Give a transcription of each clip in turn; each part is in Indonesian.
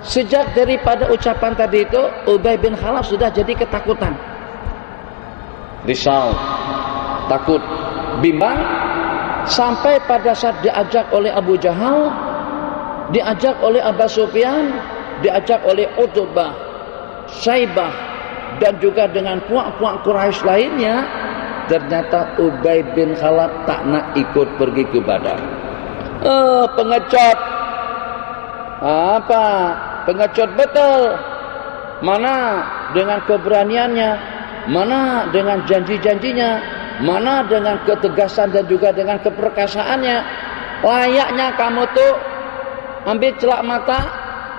Sejak daripada ucapan tadi itu, Ubay bin Khalaf sudah jadi ketakutan, risau, takut, bimbang, sampai pada saat diajak oleh Abu Jahal, diajak oleh Abu Sufyan, diajak oleh Utbah, Syaibah, dan juga dengan puak-puak Quraisy lainnya, ternyata Ubay bin Khalaf tak nak ikut pergi ke Badar. Pengecut. Apa? Pengecut betul. Mana dengan keberaniannya, mana dengan janji-janjinya, mana dengan ketegasan dan juga dengan keperkasaannya. Layaknya kamu tuh ambil celak mata,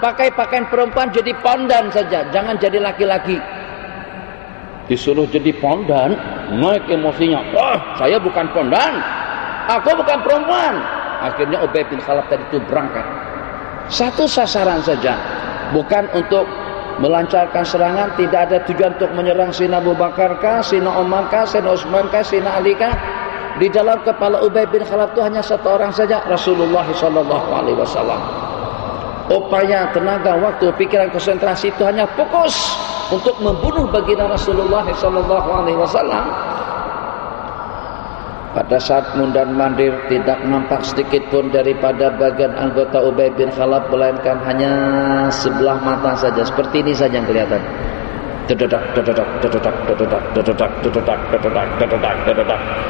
pakai pakaian perempuan jadi pondan saja, jangan jadi laki-laki. Disuruh jadi pondan, naik emosinya. Saya bukan pondan, aku bukan perempuan. Akhirnya Ubay bin Khalaf tadi itu berangkat. Satu sasaran saja, bukan untuk melancarkan serangan, tidak ada tujuan untuk menyerang Sina Abu Bakar kah, Sina Umar kah, Sina Utsman kah, Sina Ali kah. Di dalam kepala Ubay bin Khalaf itu hanya satu orang saja, Rasulullah SAW. Upaya, tenaga, waktu, pikiran, konsentrasi itu hanya fokus untuk membunuh baginda Rasulullah SAW. Pada saat mundar-mandir tidak nampak sedikit pun daripada bagian anggota Ubay bin Khalaf, melainkan hanya sebelah mata saja, seperti ini saja yang kelihatan.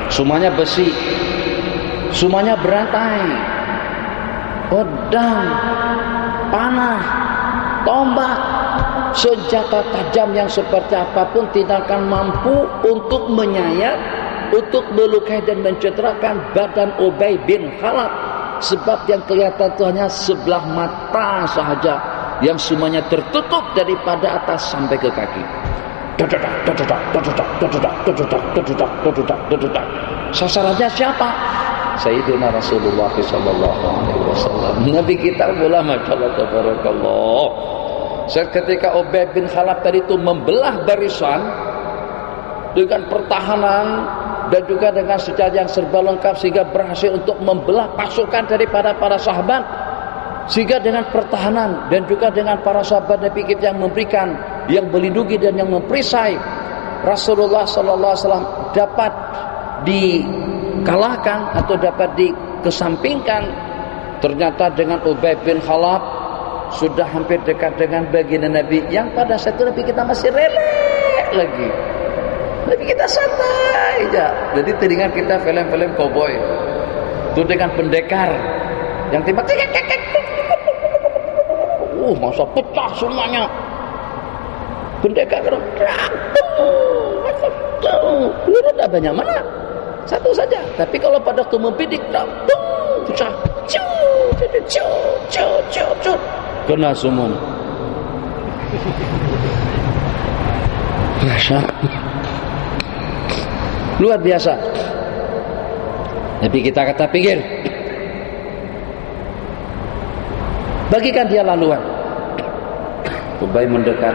Semuanya besi, semuanya berantai, pedang, panah, tombak, senjata tajam yang seperti apapun tidak akan mampu untuk menyayat, untuk melukai dan mencederakan badan Ubay bin Khalaf. Sebab yang kelihatan itu hanya sebelah mata sahaja, yang semuanya tertutup daripada atas sampai ke kaki. Sasarannya siapa? Sayyidina Rasulullah SAW. Nabi kita pula, masyaallah tabarakallah. Ketika Ubay bin Khalaf tadi itu membelah barisan dengan pertahanan dan juga dengan senjata yang serba lengkap, sehingga berhasil untuk membelah pasukan daripada para sahabat, sehingga dengan pertahanan dan juga dengan para sahabat Nabi kita yang memberikan, yang melindungi dan yang memperisai, Rasulullah SAW dapat dikalahkan atau dapat dikesampingkan. Ternyata dengan Ubay bin Khalaf sudah hampir dekat dengan baginda Nabi, yang pada saat itu Nabi kita masih relek lagi. Nabi kita santai aja. Jadi teringat kita film-film cowboy itu dengan pendekar yang tiba-tiba masa pecah semuanya. Pendekar peluru tak banyak mana, satu saja. Tapi kalau pada waktu membidik, pecah, kena semua. Luar biasa. Nabi kita kata, pinggir, bagikan dia laluan. Ubay mendekat.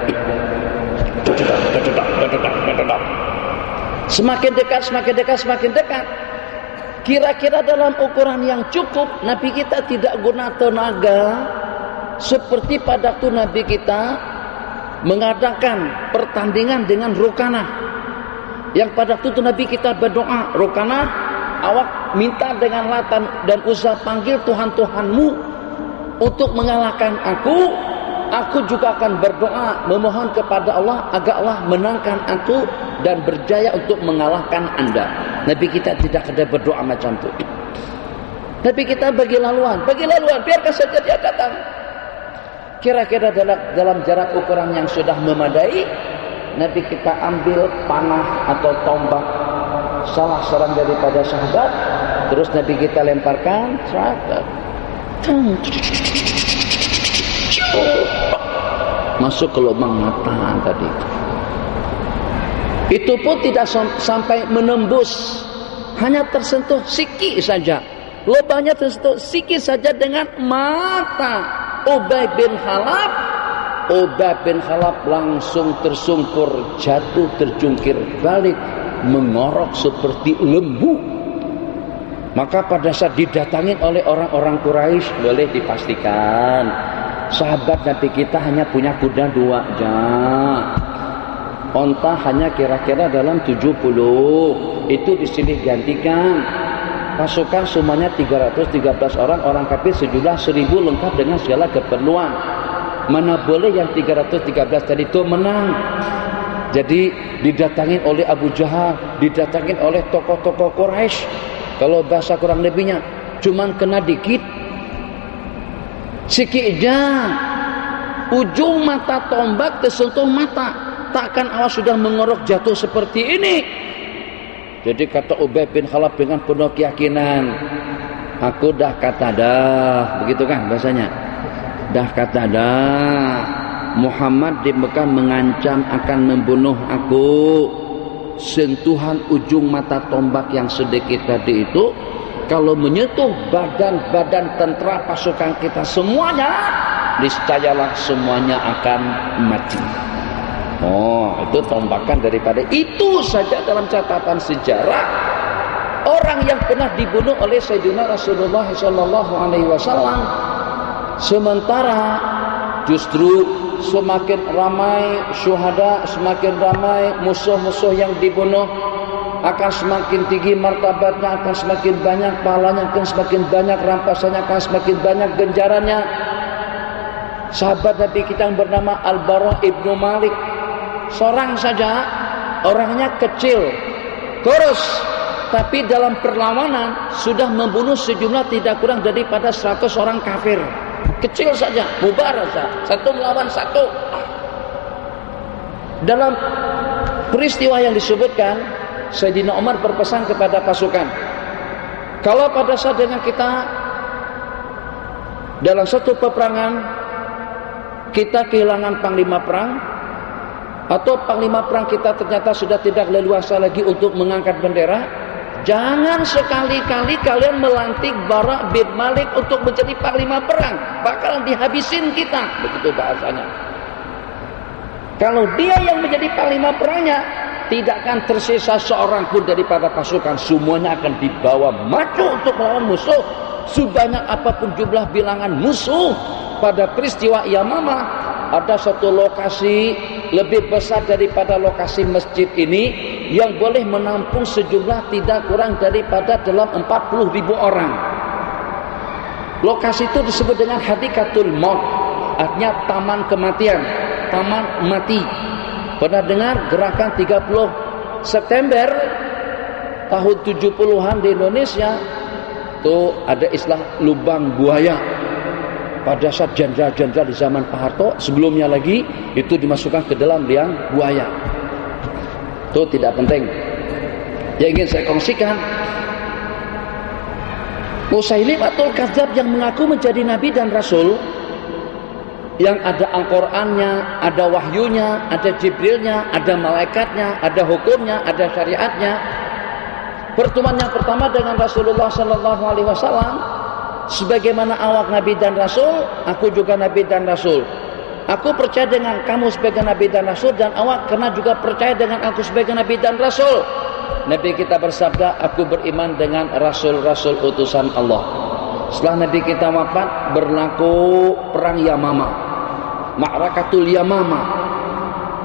Semakin dekat, semakin dekat, semakin dekat. Kira-kira dalam ukuran yang cukup, Nabi kita tidak guna tenaga seperti pada waktu Nabi kita mengadakan pertandingan dengan Rukanah. Yang pada waktu itu Nabi kita berdoa, Rukanah, awak minta dengan Latan dan Uzza, panggil Tuhan-Tuhanmu untuk mengalahkan aku. Aku juga akan berdoa memohon kepada Allah agar Allah menangkan aku dan berjaya untuk mengalahkan anda. Nabi kita tidak ada berdoa macam itu. Nabi kita bagi laluan, biarkan saja dia datang. Kira-kira dalam jarak ukuran yang sudah memadai, Nabi kita ambil panah atau tombak salah seorang daripada sahabat, terus Nabi kita lemparkan, masuk ke lubang mata tadi. Itu pun tidak sampai menembus, hanya tersentuh sikit saja. Lubangnya tersentuh sikit saja dengan mata Ubay bin Khalaf. Ubay bin Khalaf langsung tersungkur, jatuh terjungkir balik, mengorok seperti lembu. Maka pada saat didatangin oleh orang-orang Quraisy, boleh dipastikan sahabat Nabi kita hanya punya kuda 2 aja. Onta hanya kira-kira dalam 70. Itu disilih gantikan. Pasukan semuanya 313 orang, orang kafir sejumlah 1000 lengkap dengan segala keperluan. Mana boleh yang 313 tadi itu menang. Jadi didatangin oleh Abu Jahal, didatangin oleh tokoh-tokoh Quraisy. Kalau bahasa kurang lebihnya cuman kena dikit, sikit aja, ujung mata tombak tersentuh mata, takkan awas sudah mengorok jatuh seperti ini. Jadi kata Ubay bin Khalaf dengan penuh keyakinan, aku dah kata dah, begitu kan bahasanya, dah kata dah, Muhammad di Mekah mengancam akan membunuh aku. Sentuhan ujung mata tombak yang sedikit tadi itu, kalau menyentuh badan-badan tentara pasukan kita semuanya, niscayalah semuanya akan mati. Oh, itu tombakan daripada itu saja dalam catatan sejarah orang yang pernah dibunuh oleh Sayyidina Rasulullah SAW. Sementara justru semakin ramai syuhada, semakin ramai musuh-musuh yang dibunuh, akan semakin tinggi martabatnya, akan semakin banyak pahalanya, akan semakin banyak rampasannya, akan semakin banyak genjarannya. Sahabat Nabi kita yang bernama Al-Bara ibnu Malik, seorang saja, orangnya kecil, kurus, tapi dalam perlawanan sudah membunuh sejumlah tidak kurang daripada 100 orang kafir. Kecil saja, mubarazah, satu melawan satu. Dalam peristiwa yang disebutkan, Sayyidina Umar berpesan kepada pasukan, kalau pada saat dengan kita dalam satu peperangan kita kehilangan panglima perang, atau panglima perang kita ternyata sudah tidak leluasa lagi untuk mengangkat bendera, jangan sekali-kali kalian melantik Bara bin Malik untuk menjadi panglima perang, bakalan dihabisin kita, begitu bahasanya. Kalau dia yang menjadi panglima perangnya, tidak akan tersisa seorang pun daripada pasukan, semuanya akan dibawa maju untuk melawan musuh. Sebanyak apapun jumlah bilangan musuh. Pada peristiwa Yamamah ada satu lokasi lebih besar daripada lokasi masjid ini yang boleh menampung sejumlah tidak kurang daripada dalam 40.000 orang. Lokasi itu disebut dengan Hadikatul Maut, artinya taman kematian, taman mati. Pernah dengar gerakan 30 September tahun 70-an di Indonesia? Itu ada istilah lubang buaya. Pada saat jenderal-jenderal di zaman Pak Harto, sebelumnya lagi itu dimasukkan ke dalam liang buaya. Itu tidak penting. Yang ingin saya kongsikan, Musailimatul Kadzdzab yang mengaku menjadi nabi dan rasul, yang ada Al-Qur'annya, ada wahyunya, ada Jibrilnya, ada malaikatnya, ada hukumnya, ada syariatnya. Pertemuan yang pertama dengan Rasulullah SAW, sebagaimana awak nabi dan rasul, aku juga nabi dan rasul. Aku percaya dengan kamu sebagai nabi dan rasul, dan awak kena juga percaya dengan aku sebagai nabi dan rasul. Nabi kita bersabda, aku beriman dengan rasul-rasul utusan Allah. Setelah nabi kita wafat, berlaku perang Yamamah, Ma'rakatul Yamamah.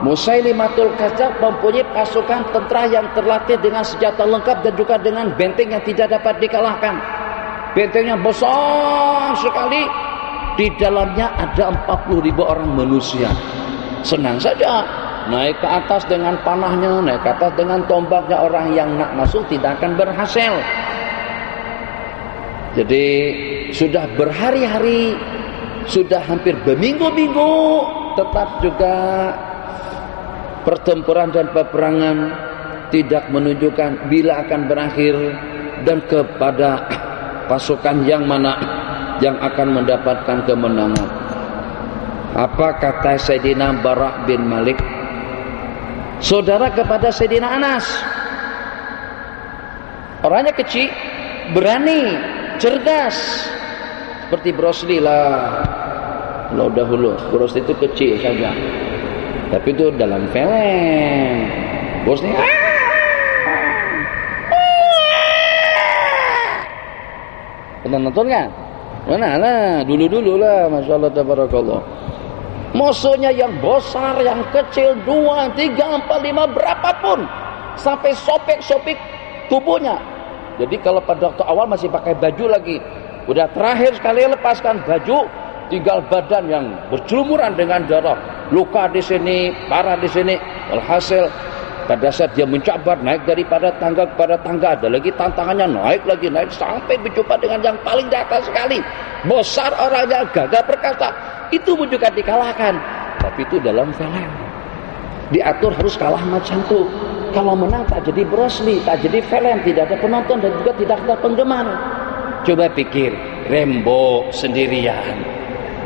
Musailimatul Kadzdzab mempunyai pasukan tentara yang terlatih dengan senjata lengkap dan juga dengan benteng yang tidak dapat dikalahkan. Bentengnya besar sekali, di dalamnya ada 40.000 orang manusia. Senang saja naik ke atas dengan panahnya, naik ke atas dengan tombaknya. Orang yang nak masuk tidak akan berhasil. Jadi sudah berhari-hari, sudah hampir berminggu-minggu, tetap juga pertempuran dan peperangan tidak menunjukkan bila akan berakhir dan kepada pasukan yang mana yang akan mendapatkan kemenangan. Apa kata Sayyidina Bara bin Malik, saudara kepada Sayyidina Anas? Orangnya kecil, berani, cerdas, seperti Brosli lah. Kalau dahulu Brosli itu kecil saja, tapi itu dalam film Brosli Pernah nonton kan? Mana lah, dulu lah, masya Allah tabarakallah. Musuhnya yang besar, yang kecil, 2, 3, 4, 5, berapapun, sampai sobek-sobek tubuhnya. Jadi kalau pada waktu awal masih pakai baju lagi, udah terakhir sekali lepaskan baju, tinggal badan yang berjelumuran dengan darah, luka di sini, parah di sini. Alhasil pada saat dia mencabar naik daripada tangga kepada tangga, ada lagi tantangannya, naik sampai berjumpa dengan yang paling di atas sekali. Besar orangnya, gagah perkasa. Itu pun juga dikalahkan. Tapi itu dalam film. Diatur harus kalah macam itu. Kalau menang tak jadi Bruce Lee, tak jadi film, tidak ada penonton dan juga tidak ada penggemar. Coba pikir, Rambo sendirian.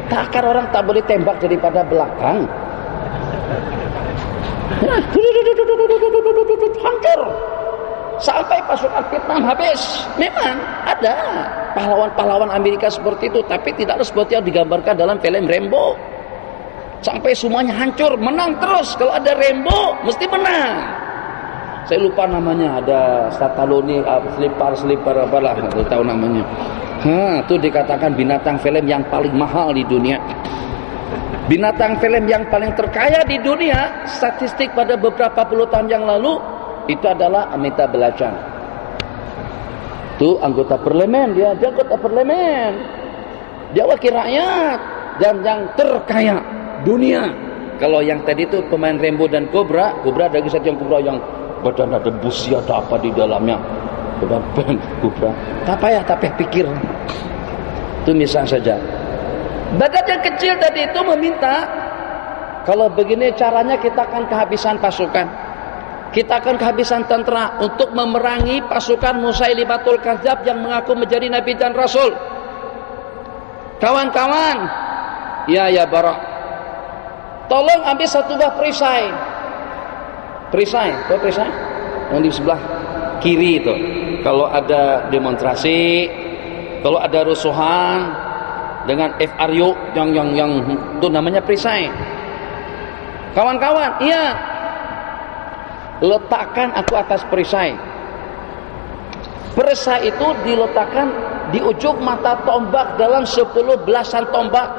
Tak akan orang tak boleh tembak daripada belakang. Hancur sampai pasukan Vietnam habis. Memang ada pahlawan-pahlawan Amerika seperti itu, tapi tidak seperti yang digambarkan dalam film Rambo. Sampai semuanya hancur, menang terus. Kalau ada Rambo mesti menang. Saya lupa namanya, ada Stallone, selipar apalah, nggak tahu namanya. Itu dikatakan binatang film yang paling mahal di dunia. Binatang film yang paling terkaya di dunia, statistik pada beberapa puluh tahun yang lalu, itu adalah Amitabh Bachchan. Itu anggota parlemen, dia anggota parlemen. Dia wakil rakyat dan yang terkaya dunia. Kalau yang tadi itu pemain Rambo dan Cobra ada satu yang Cobra yang badan ada busi, ada apa di dalamnya. Badan Cobra. Tak payah pikir. Itu misal saja. Badan yang kecil tadi itu meminta, kalau begini caranya kita akan kehabisan pasukan, kita akan kehabisan tentara untuk memerangi pasukan Musailimatul Kadzdzab yang mengaku menjadi Nabi dan Rasul. Kawan-kawan, ya Barak, tolong ambil satu buah perisai. Tahu perisai? Yang di sebelah kiri itu. Kalau ada demonstrasi, kalau ada rusuhan dengan FRU yang itu namanya perisai. Kawan-kawan, iya. Letakkan aku atas perisai. Perisai itu diletakkan di ujung mata tombak dalam 10 belasan tombak.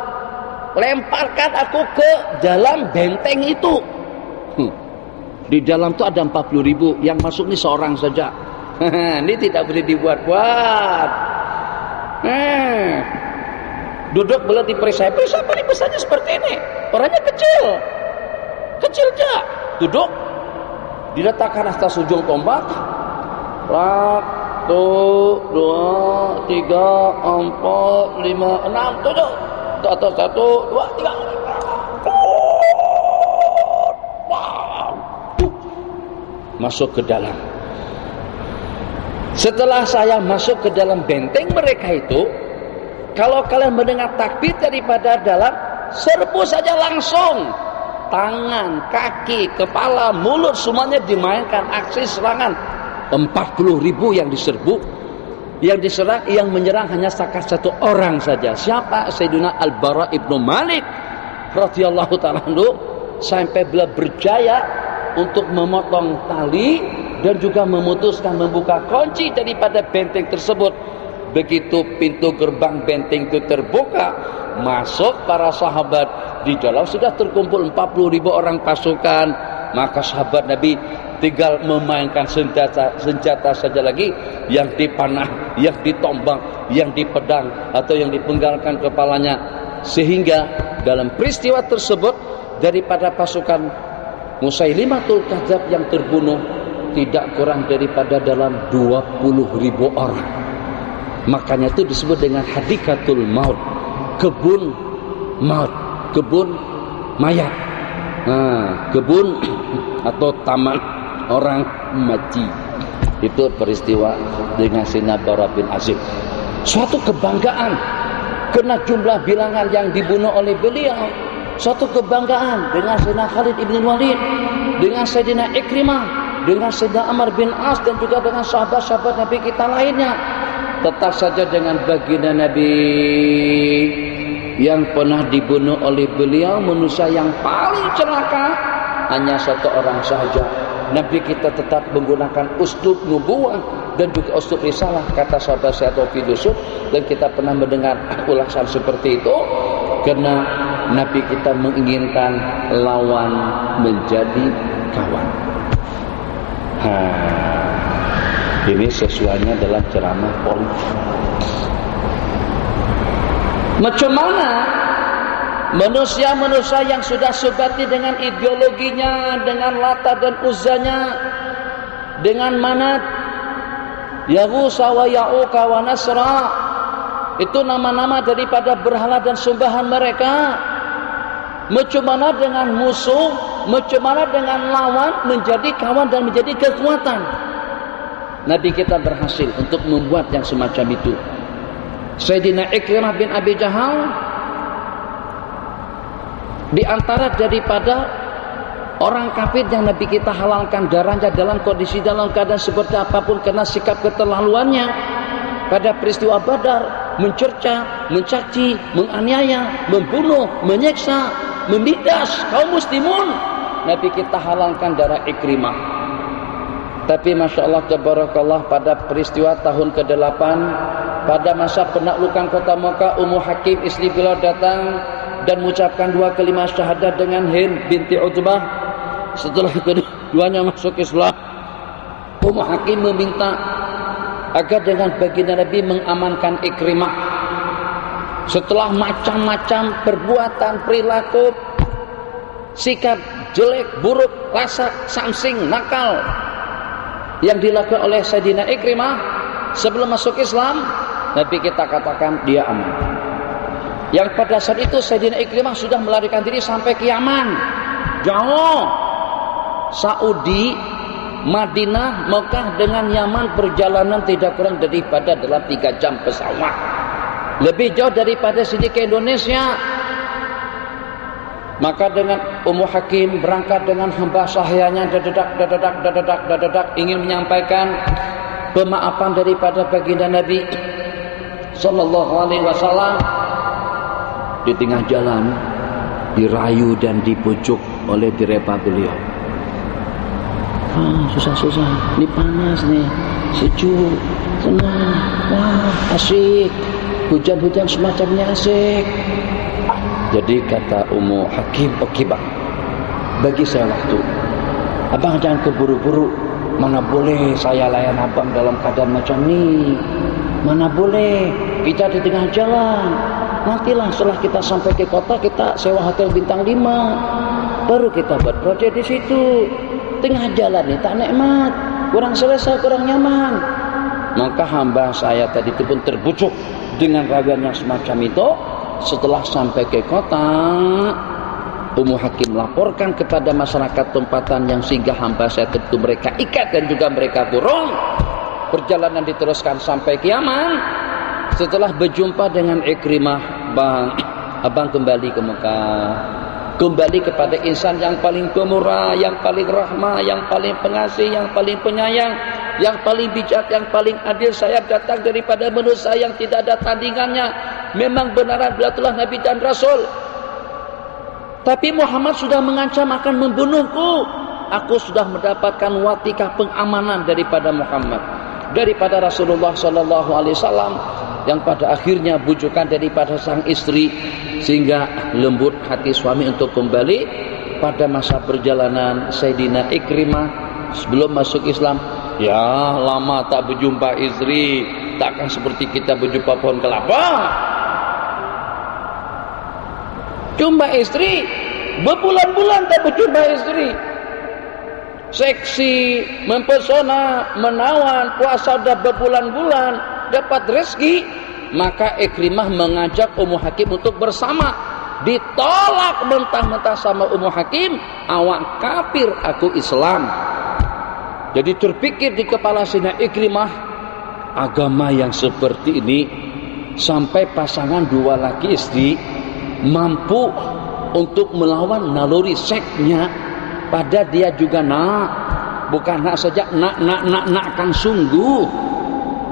Lemparkan aku ke dalam benteng itu. Di dalam itu ada 40.000, yang masuk ini seorang saja. Ini tidak boleh dibuat-buat. Duduk bela di perisai paling besarnya seperti ini. Orangnya kecil aja. Duduk, diletakkan atas ujung tombak. 1, 2, 3, 4, 5, 6, 7. Atau 1, 2, 3. Masuk ke dalam. Setelah saya masuk ke dalam benteng mereka itu, kalau kalian mendengar takbir daripada dalam, serbu saja langsung. Tangan, kaki, kepala, mulut semuanya dimainkan aksi serangan. 40.000 yang diserbu. Yang diserang, yang menyerang hanya satu orang saja. Siapa? Sayyidina Al-Bara ibnu Malik radhiyallahu ta'ala anhu, sampai beliau berjaya untuk memotong tali dan juga memutuskan membuka kunci daripada benteng tersebut. Begitu pintu gerbang benteng itu terbuka, masuk para sahabat. Di dalam sudah terkumpul 40.000 orang pasukan. Maka sahabat Nabi tinggal memainkan senjata saja lagi, yang dipanah, yang ditombak, yang dipedang atau yang dipenggalkan kepalanya. Sehingga dalam peristiwa tersebut, daripada pasukan Musailimatul Kadzdzab yang terbunuh tidak kurang daripada dalam 20.000 orang. Makanya itu disebut dengan hadikatul maut, kebun maut, kebun mayat. Kebun atau taman orang mati. Itu peristiwa dengan Sayyidina Bara bin Azib. Suatu kebanggaan karena jumlah bilangan yang dibunuh oleh beliau. Suatu kebanggaan dengan Sayyidina Khalid ibn Walid, dengan Sayyidina Ikrimah, dengan Sayyidina Amr bin As, dan juga dengan sahabat-sahabat Nabi kita lainnya. Tetap saja dengan baginda Nabi yang pernah dibunuh oleh beliau, manusia yang paling celaka, hanya satu orang saja, Nabi kita tetap menggunakan uslub nubuwah dan juga uslub risalah, kata sahabat saya Taufik Yusuf. Dan kita pernah mendengar ulasan seperti itu karena Nabi kita menginginkan lawan menjadi kawan. Ini sesuainya dalam ceramah politik. Macam mana manusia-manusia yang sudah sebati dengan ideologinya, dengan Lata dan Uzzanya, dengan Manat, Yaghusa wa Ya'uqa wa Nasra, itu nama-nama daripada berhala dan sembahan mereka. Macam mana dengan musuh, macam mana dengan lawan menjadi kawan dan menjadi kekuatan. Nabi kita berhasil untuk membuat yang semacam itu. Sayyidina Ikrimah bin Abi Jahal di antara daripada orang kafir yang Nabi kita halalkan darahnya dalam kondisi dalam keadaan seperti apapun karena sikap keterlaluannya pada peristiwa Badar, mencerca, mencaci, menganiaya, membunuh, menyiksa, menindas kaum muslimin. Nabi kita halalkan darah Ikrimah. Tapi Masya Allah Tabarakallah, pada peristiwa tahun ke-8 pada masa penaklukan kota Makkah, Ummu Hakim istri beliau datang dan mengucapkan 2 kalimat syahadat dengan Hind binti Utbah. Setelah keduanya masuk Islam, Ummu Hakim meminta agar dengan baginda Nabi mengamankan Ikrimah. Setelah macam-macam perbuatan, perilaku, sikap jelek, buruk, rasa samsing, nakal yang dilakukan oleh Sayyidina Ikrimah sebelum masuk Islam, Nabi kita katakan dia aman. Yang pada saat itu Sayyidina Ikrimah sudah melarikan diri sampai ke Yaman, jauh. Saudi, Madinah, Mekah dengan Yaman perjalanan tidak kurang daripada dalam 3 jam pesawat. Lebih jauh daripada sini ke Indonesia. Maka dengan Ummu Hakim berangkat dengan hamba sahyanya dadak ingin menyampaikan pemaafan daripada baginda Nabi sallallahu alaihi wasallam. Di tengah jalan dirayu dan dipujuk oleh direba beliau. Susah-susah, ini panas nih, sejuk, senang, wah asik, hujan-hujan semacamnya asik. Jadi kata Ummu Hakim, oke bang, bagi saya waktu. Abang jangan keburu-buru. Mana boleh saya layan abang dalam keadaan macam ni. Mana boleh kita di tengah jalan. Nantilah setelah kita sampai ke kota, kita sewa hotel bintang 5. Baru kita buat project di situ. Tengah jalan ni tak nikmat, kurang selesa, kurang nyaman. Maka hamba saya tadi itu pun terbujuk dengan ragaan yang semacam itu. Setelah sampai ke kota, Ummu Hakim laporkan kepada masyarakat tempatan yang singgah hamba saya tentu mereka ikat dan juga mereka kurung. Perjalanan diteruskan sampai ke Yaman. Setelah berjumpa dengan Ikrimah, bang, abang kembali ke Mekah, kembali kepada insan yang paling pemurah, yang paling rahmah, yang paling pengasih, yang paling penyayang, yang paling bijak, yang paling adil. Saya datang daripada manusia yang tidak ada tandingannya. Memang benaran beliau telah Nabi dan Rasul, tapi Muhammad sudah mengancam akan membunuhku. Aku sudah mendapatkan watikah pengamanan daripada Muhammad, daripada Rasulullah sallallahu alaihi wasallam, yang pada akhirnya bujukan daripada sang istri sehingga lembut hati suami untuk kembali. Pada masa perjalanan Sayyidina Ikrimah sebelum masuk Islam, ya lama tak berjumpa istri, takkan seperti kita berjumpa pohon kelapa. Jumpa istri, berbulan-bulan tak berjumpa istri. Seksi, mempesona, menawan, puasa dah berbulan-bulan, dapat rezeki. Maka Ikrimah mengajak Ummu Hakim untuk bersama. Ditolak mentah-mentah sama Ummu Hakim, awak kafir, aku Islam. Jadi terpikir di kepala Sayyidina Ikrimah, agama yang seperti ini sampai pasangan 2 laki istri mampu untuk melawan naluri seksnya. Pada dia juga nak, bukan nak saja, nak kan sungguh.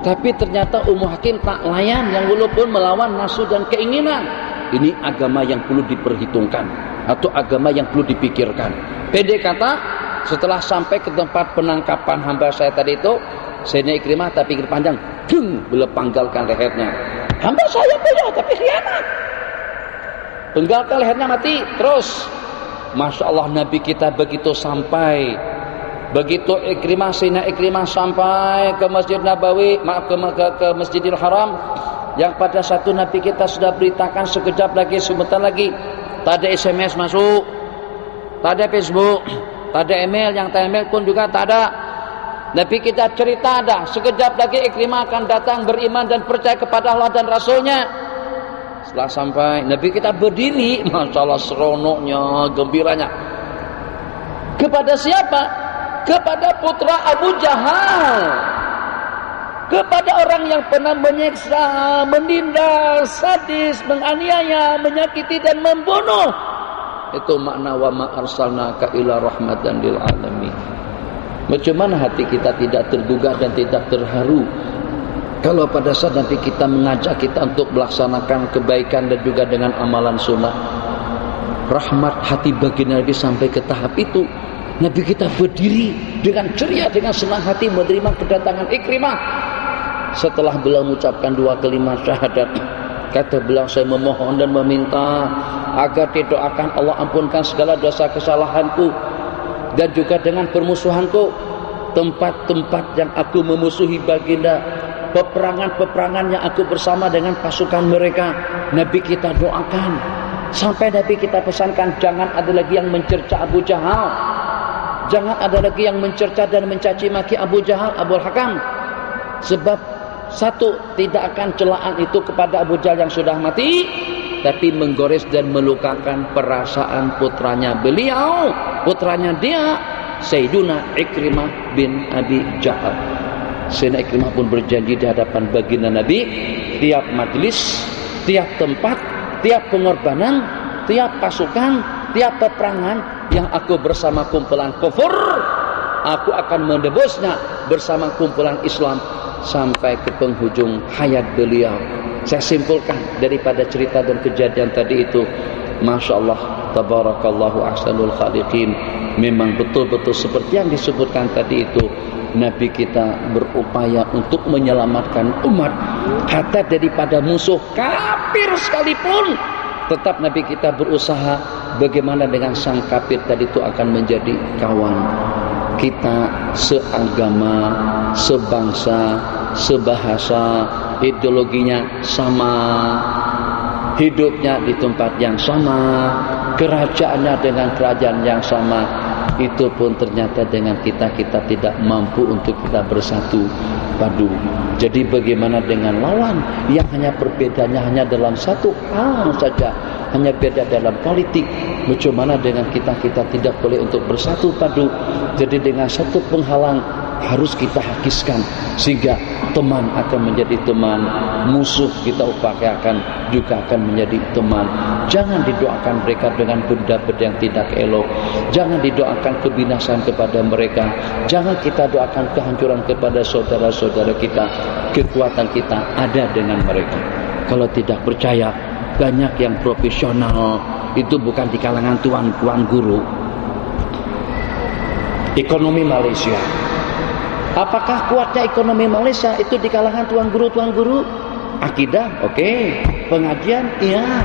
Tapi ternyata Ummu Hakim tak layan, yang walaupun melawan nafsu dan keinginan. Ini agama yang perlu diperhitungkan, atau agama yang perlu dipikirkan. Pendek kata, setelah sampai ke tempat penangkapan hamba saya tadi itu, Sayyidina Ikrimah tapi pikir panjang, beliau panggalkan lehernya. Hamba saya punya tapi khianat. Penggalkan lehernya mati. Terus Masya Allah, Nabi kita begitu sampai, begitu Sayyidina Ikrimah sampai ke Masjid Nabawi, ke Masjidil Haram, yang pada satu Nabi kita sudah beritakan sekejap lagi, sebentar lagi. Tak ada SMS masuk, tak ada Facebook, tak ada email, yang tak email pun juga tak ada. Nabi kita cerita ada, sekejap lagi Ikrimah akan datang beriman dan percaya kepada Allah dan Rasulnya. Setelah sampai, Nabi kita berdiri, Masya Allah seronoknya, gembiranya. Kepada siapa? Kepada putra Abu Jahal. Kepada orang yang pernah menyiksa, menindas, sadis, menganiaya, menyakiti dan membunuh. Itu makna wa ma arsalnaka ila rahmatan lil alamin. Macam mana hati kita tidak tergugah dan tidak terharu kalau pada saat nanti kita mengajak kita untuk melaksanakan kebaikan dan juga dengan amalan sunnah. Rahmat hati baginda Nabi sampai ke tahap itu. Nabi kita berdiri dengan ceria, dengan senang hati menerima kedatangan Ikrimah. Setelah beliau mengucapkan 2 kalimat syahadat, kata beliau, saya memohon dan meminta agar didoakan Allah ampunkan segala dosa kesalahanku dan juga dengan permusuhanku, tempat-tempat yang aku memusuhi baginda, peperangan-peperangan yang aku bersama dengan pasukan mereka, Nabi kita doakan. Sampai Nabi kita pesankan, jangan ada lagi yang mencerca Abu Jahal, jangan ada lagi yang mencerca dan mencaci maki Abu Jahal, Abu Hakam. Sebab satu, tidak akan celaan itu kepada Abu Jahal yang sudah mati, tapi menggores dan melukakan perasaan putranya beliau, putranya dia, Sayyiduna Ikrimah bin Abi Jahal. Sayyidina Ikrimah pun berjanji di hadapan baginda Nabi, tiap majlis, tiap tempat, tiap pengorbanan, tiap pasukan, tiap peperangan yang aku bersama kumpulan kufur, aku akan menebusnya bersama kumpulan Islam sampai ke penghujung hayat beliau. Saya simpulkan daripada cerita dan kejadian tadi itu, Masya Allah, tabarakallahu ahsanul khaliqin. Memang betul-betul seperti yang disebutkan tadi itu, Nabi kita berupaya untuk menyelamatkan umat hatta daripada musuh kafir sekalipun. Tetap Nabi kita berusaha bagaimana dengan sang kafir tadi itu akan menjadi kawan. Kita seagama, sebangsa, sebahasa, ideologinya sama, hidupnya di tempat yang sama, kerajaannya dengan kerajaan yang sama. Itu pun ternyata dengan kita tidak mampu untuk kita bersatu padu. Jadi bagaimana dengan lawan yang hanya perbedaannya hanya dalam satu hal saja, hanya beda dalam politik. Bagaimana dengan kita tidak boleh untuk bersatu padu. Jadi dengan satu penghalang harus kita hakiskan, sehingga teman akan menjadi teman, musuh kita upayakan juga akan menjadi teman. Jangan didoakan mereka dengan benda-benda yang tidak elok, jangan didoakan kebinasaan kepada mereka, jangan kita doakan kehancuran kepada saudara-saudara kita. Kekuatan kita ada dengan mereka. Kalau tidak percaya, banyak yang profesional itu bukan di kalangan tuan guru. Ekonomi Malaysia, apakah kuatnya ekonomi Malaysia itu di kalangan tuan guru? Akidah, oke. Pengajian, iya.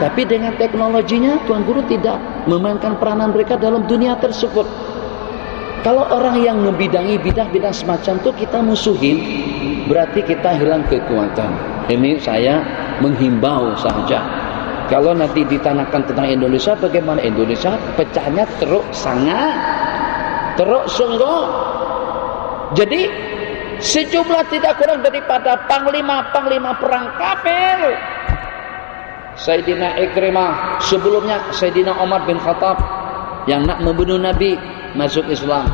Tapi dengan teknologinya, tuan guru tidak memainkan peranan mereka dalam dunia tersebut. Kalau orang yang membidangi bidang-bidang semacam itu kita musuhin, berarti kita hilang kekuatan. Ini saya menghimbau saja. Kalau nanti ditanyakan tentang Indonesia, bagaimana Indonesia pecahnya teruk sangat, teruk sungguh. Jadi sejumlah tidak kurang daripada panglima perang kafir. Sayyidina Ikrimah, sebelumnya Sayyidina Umar bin Khattab yang nak membunuh Nabi masuk Islam.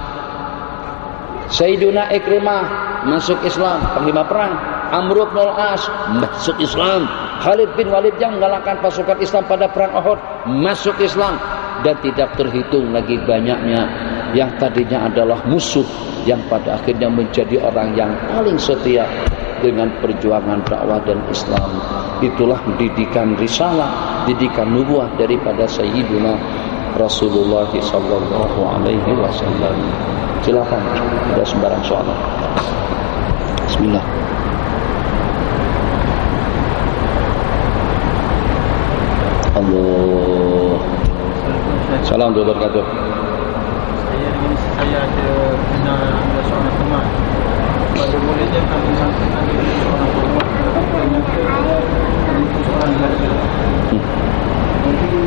Sayyidina Ikrimah masuk Islam, panglima perang. Amr bin al-As masuk Islam. Khalid bin Walid yang mengalahkan pasukan Islam pada perang Uhud masuk Islam. Dan tidak terhitung lagi banyaknya yang tadinya adalah musuh, yang pada akhirnya menjadi orang yang paling setia dengan perjuangan dakwah dan Islam. Itulah didikan risalah, didikan nubuah daripada Sayyidina Rasulullah sallallahu alaihi wasallam. Silakan, ada sembarang soal. Bismillah. Allah. Salam wabarakatuh. Saya ada kenal seorang teman. Pada mulanya kami sampaikan dengan seorang perempuan, ternyata itu seorang lelaki. Jadi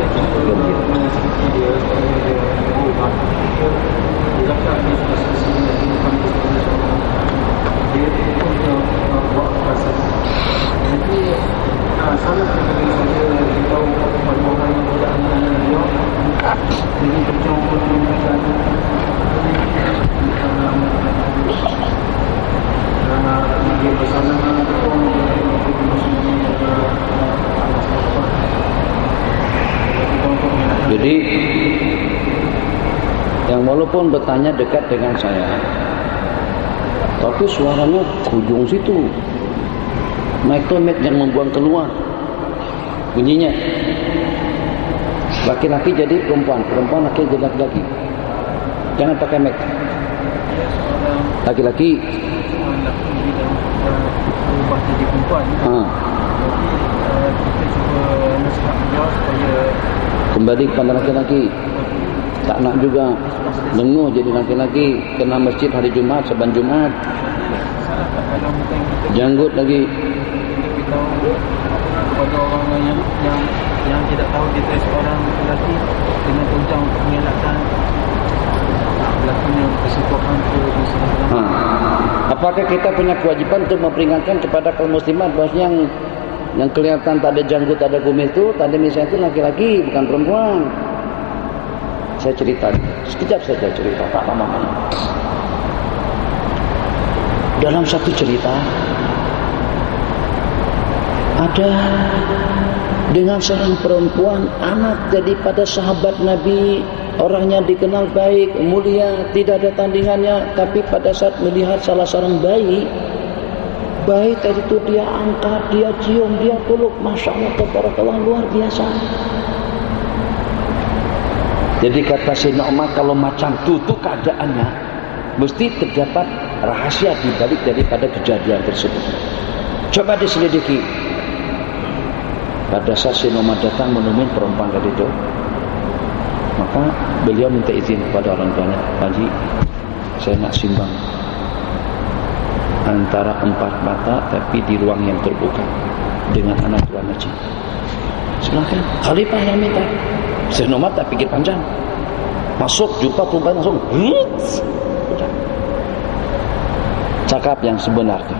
kita cuba menasihati dia supaya dia berubah. Dia cakap dia sudah selesai dengan kehidupan dia sebagai seorang. Dia pun buat pasal. Jadi sangat penting saya beritahu kepada orang yang tidak mengenal dia. Jadi berjumpa dengan dia bersama jadi yang walaupun bertanya dekat dengan saya, tapi suaranya ujung situ, mic yang membuang keluar bunyinya. Laki-laki jadi perempuan, perempuan laki jadi laki-laki. Jangan pakai mic. Laki-laki berubah jadi perempuan. Kita cuba nasihat dia supaya kembali kepada laki-laki. Tak nak juga lenguh jadi laki-laki, kena masjid hari Jumaat, saban Jumaat. Janggut lagi. Kepada orang yang tidak tahu kita seorang lelaki, dengan tunjang untuk mengelakkan berlakunya persetubuhan ke Islam. Apakah kita punya kewajiban untuk memperingatkan kepada kaum muslimat bahwa yang kelihatan tak ada janggut, tak ada kumis itu, tanda misalnya itu laki-laki, bukan perempuan. Saya cerita, sekejap saja cerita, tak lama. Dalam satu cerita, ada dengan seorang perempuan, anak daripada sahabat Nabi, orangnya dikenal baik, mulia, tidak ada tandingannya. Tapi pada saat melihat salah seorang bayi tadi itu dia angkat, dia cium, dia peluk, masya Allah, tabarakallah, luar biasa. Jadi kata Sayyidina Umar, kalau macam itu keadaannya, mesti terdapat rahasia di balik daripada kejadian tersebut. Coba diselidiki. Pada saat Sayyidina Umar datang menemui perempuan tadi itu, maka beliau minta izin kepada orang tuanya, Haji, saya nak simbang antara 4 mata tapi di ruang yang terbuka dengan anak tuan Haji. Silakan. Khalifah yang minta. Sayyidina Umar tak fikir panjang. Masuk jumpa perempuan langsung. Cakap yang sebenarnya.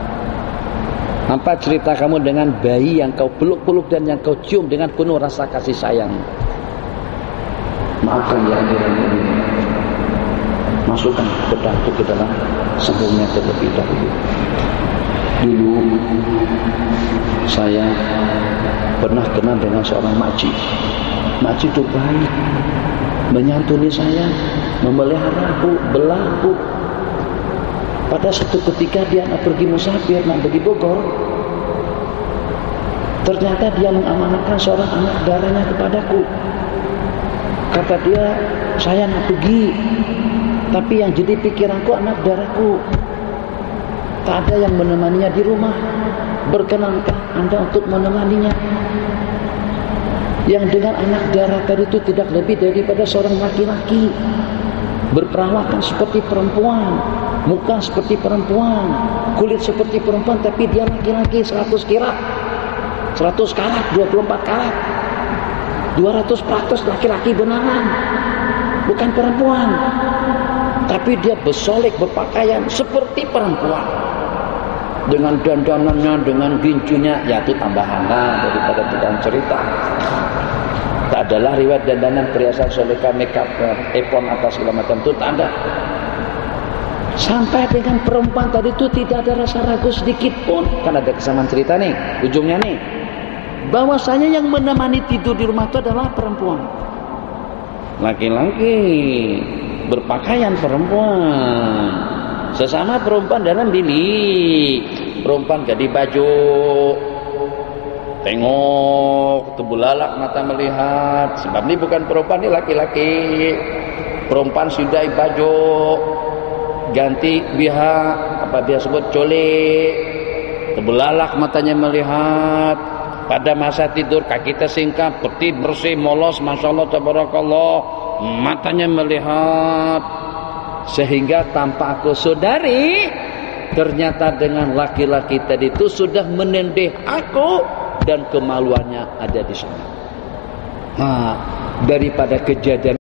Apa cerita kamu dengan bayi yang kau peluk-peluk dan yang kau cium dengan penuh rasa kasih sayang? Maafkan ya hadirin ini. Masukkan pedang itu ke dalam sambungnya terlebih dahulu. Dulu saya pernah kenal dengan seorang makcik. Makcik itu baik, menyantuni saya, memelihara aku, belaku. Pada satu ketika dia nak pergi musafir, nak pergi Bogor, ternyata dia mengamanahkan seorang anak darahnya kepadaku. Kata dia, saya nak pergi, tapi yang jadi pikiranku anak darahku. Tak ada yang menemaninya di rumah. Berkenankah Anda untuk menemaninya? Yang dengan anak darah tadi itu tidak lebih daripada seorang laki-laki, berperawakan seperti perempuan, muka seperti perempuan, kulit seperti perempuan, tapi dia laki-laki. 100 karat, 24 karat, 200% laki-laki benaran, bukan perempuan. Tapi dia bersolek, berpakaian seperti perempuan, dengan dandanannya, dengan ginjunya. Ya itu tambahanlah daripada tidak cerita. Tak adalah riwayat dandanan, perhiasan, soleka, makeup, epon atas segala macam itu tak ada. Sampai dengan perempuan tadi itu tidak ada rasa ragu sedikit pun. Kan ada kesamaan cerita nih, ujungnya nih, bahwasanya yang menemani tidur di rumah itu adalah perempuan. Laki-laki berpakaian perempuan, sesama perempuan dalam bilik. Perempuan ganti baju, tengok, terbelalak mata melihat. Sebab ni bukan perempuan, ni laki-laki. Perempuan sudah baju, ganti pihak, apa dia sebut colik, terbelalak matanya melihat. Pada masa tidur kaki tersingkap, peti bersih, molos, masya Allah, tabarakallah, matanya melihat. Sehingga tanpa aku sadari, ternyata dengan laki-laki tadi itu sudah menendeh aku dan kemaluannya ada di sana. Nah, daripada kejadian